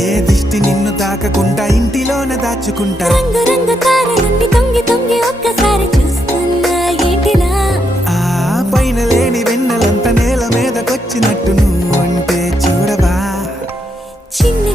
ఏ దిష్టి నిన్ను తాకకుండా ఇంటిలోన దాచుకుంటా. రంగు రంగు తారలన్నీ తొంగి తొంగి ఒక్కసారి చూస్తున్నా ఏంటిలా. ఆ పైన లేని వెన్నెలంత నేల మీదకొచ్చినట్టు నువ్వు అంటే చూడవా. చిన్ని